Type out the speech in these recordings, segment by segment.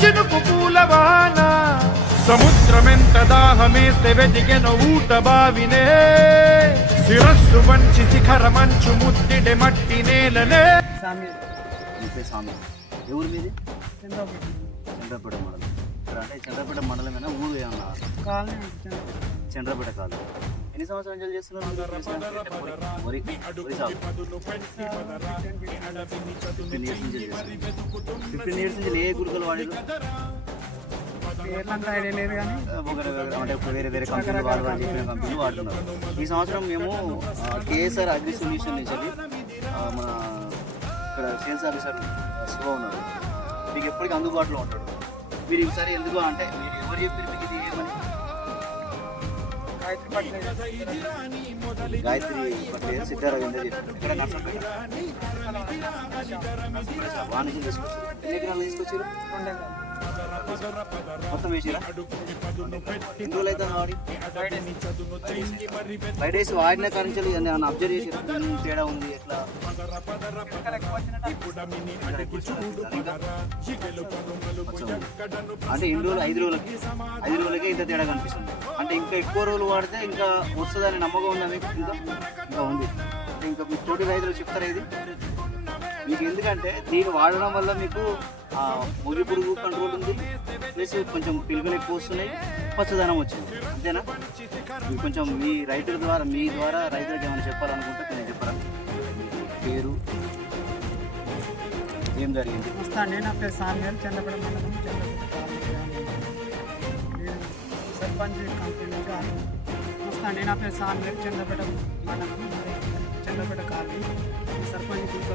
చినుకు పూలవాన సముద్రమెంత దాహమేస్తే వెతికెన ఊట బావినే. శిరస్సు వంచి శిఖర మంచు ముద్దిడె మట్టి నేలనే. స్వామి ఎవరు మీది? చంద్రపేట మండలం. అంటే చంద్రపేట మండలమేనా? ఊరు ఏమన్నా? చంద్రపేట కాదు ఎన్ని సంవత్సరాల నుంచి చేస్తున్నారు వరి వరి సాగు ఫిఫ్టీన్ ఇయర్స్ నుంచి చేస్తున్నారు. ఫిఫ్టీన్ ఇయర్స్ నుంచి ఏ గురుకులు వాడారు వేరే వేరే కంపెనీలు వాళ్ళు వాళ్ళు చెప్పిన కంపెనీలు వాడుతున్నారు ఈ సంవత్సరం మేము కేఎస్ఆర్ అగ్రి సొల్యూషన్ నుంచి మన ఇక్కడ సేల్స్ ఆఫీసర్ శివ ఉన్నారు. మీకు ఎప్పటికీ అందుబాటులో ఉంటాడు. మీరు ఈసారి ఎందుకు అంటే మీరు ఎవరు చెప్పారు మీకు ఇది ఏమని? గాయత్రి పట్ల గాయత్రి సిద్ధారవింద చెప్పారు ఇక్కడ వాణిజ్యం తీసుకొచ్చారు ఎన్ని ఎకరాలు తీసుకొచ్చారు మొత్తం వేసిరా? ఎన్ని వాడి ఫైవ్ వాడిన కారించి ఏమన్నా అబ్జర్వ్ చేసి తేడా ఉంది? ఎట్లా? అంటే ఎన్ని రోజులు ఐదు రోజులకి ఐదు రోజులకే ఇంత తేడా కనిపిస్తుంది. అంటే ఇంకా ఎక్కువ రోజులు వాడితే ఇంకా వస్తుందని నమ్మకం ఉందా ఇంకా? ఇంకా ఉంది. ఇంకా మీ తోటి రైతులు చెప్తారా ఇది? మీకు ఎందుకంటే దీన్ని వాడడం వల్ల మీకు మురి పురుగు కంట్రోల్ ఉంది. ప్లస్ కొంచెం పిలుపులు ఎక్కువ వస్తున్నాయి. పచ్చదనం వచ్చింది. అంతేనా? మీకు కొంచెం మీ రైతుల ద్వారా మీ ద్వారా రైతులకు ఏమైనా చెప్పాలనుకుంటే కొంచెం చెప్పరా పేరు? ఏం జరిగింది? వస్తా అండి. నా పేరు సామ్యాల్ చంద్రపేట మండలం నేను సర్పంచ్ కంపెనీ వస్తా అండి. నా పేరు సామ్యాల్ చంద్రపేట మండలం. చంద్రపేట కాలనీ.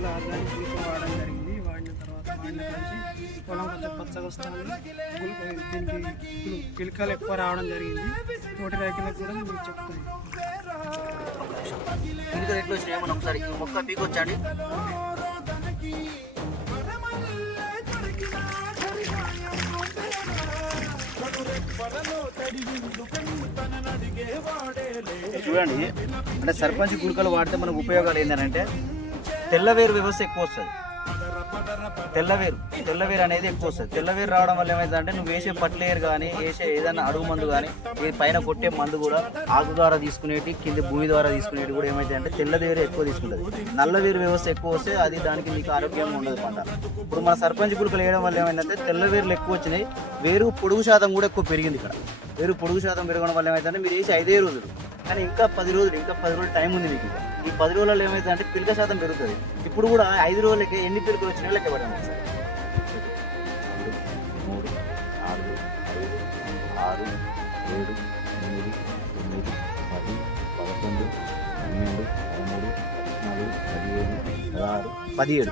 కుక్కలు ఆర్గానిక్ కుక్క వాడడం జరిగింది. వాడిన తర్వాత వాడిన నుంచి పొలం కొంచెం పచ్చగా వస్తుంది. దీనికి పిలకలు ఎక్కువ రావడం జరిగింది. తోటి రైతులకు కూడా మీకు చెప్తాను ఇంకా రేట్లు వచ్చినాయి? మనం ఒకసారి ఈ మొక్క పీకొచ్చండి చూడండి అంటే సర్పంచ్ గుళికలు వాడితే మనకు ఉపయోగాలు ఏంటంటే తెల్లవేరు వ్యవస్థ ఎక్కువ వస్తుంది. తెల్లవేరు తెల్లవేరు అనేది ఎక్కువ వస్తుంది. తెల్లవేరు రావడం వల్ల ఏమైందంటే నువ్వు వేసే పట్లేయర్ కానీ వేసే ఏదైనా అడుగు మందు కానీ ఈ పైన కొట్టే మందు కూడా ఆకు ద్వారా తీసుకునేటి కింద భూమి ద్వారా తీసుకునేటి కూడా ఏమైతే అంటే తెల్లవేరు ఎక్కువ తీసుకుంటుంది. నల్లవేరు వ్యవస్థ ఎక్కువ వస్తే అది దానికి మీకు ఆరోగ్యంగా ఉండదు పంట. ఇప్పుడు మన సర్పంచ్ గుళికలు వేయడం వల్ల ఏమైందంటే తెల్లవేరులు ఎక్కువ వచ్చినాయి. వేరు పొడుగు శాతం కూడా ఎక్కువ పెరిగింది ఇక్కడ. వేరు పొడుగు శాతం పెరగడం వల్ల ఏమైందంటే మీరు వేసి ఐదే రోజులు. కానీ ఇంకా పది రోజులు ఇంకా పది రోజులు టైం ఉంది మీకు. ఈ పది రోజులలో ఏమైంది అంటే పిలక శాతం పెరుగుతుంది. ఇప్పుడు కూడా ఐదు రోజులకి ఎన్ని పిలకలు వచ్చినా లెక్క పెట్టండి సార్ మూడు నాలుగు ఐదు ఆరు ఏడు ఎనిమిది తొమ్మిది పది పదకొండు పన్నెండు పదమూడు పద్నాలుగు పదిహేడు పదహారు పదిహేడు.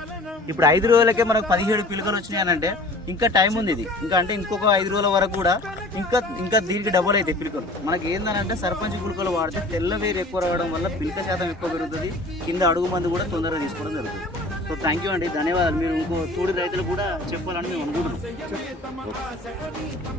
ఇప్పుడు ఐదు రోజులకే మనకు పదిహేడు పిలుకలు వచ్చినాయి అంటే ఇంకా టైం ఉంది ఇది. ఇంకా అంటే ఇంకొక ఐదు రోజుల వరకు కూడా ఇంకా ఇంకా దీనికి డబుల్ అవుతాయి పిలుకలు మనకి ఏంటంటే సర్పంచ్ పిలకలు వాడితే తెల్ల వేరు ఎక్కువ రావడం వల్ల పిలుక శాతం ఎక్కువ పెరుగుతుంది. కింద అడుగు మంది కూడా తొందరగా తీసుకోవడం జరుగుతుంది. సో థ్యాంక్ యూ అండి. ధన్యవాదాలు. మీరు ఇంకో తోడి రైతులు కూడా చెప్పాలని మేము అనుకుంటున్నాం.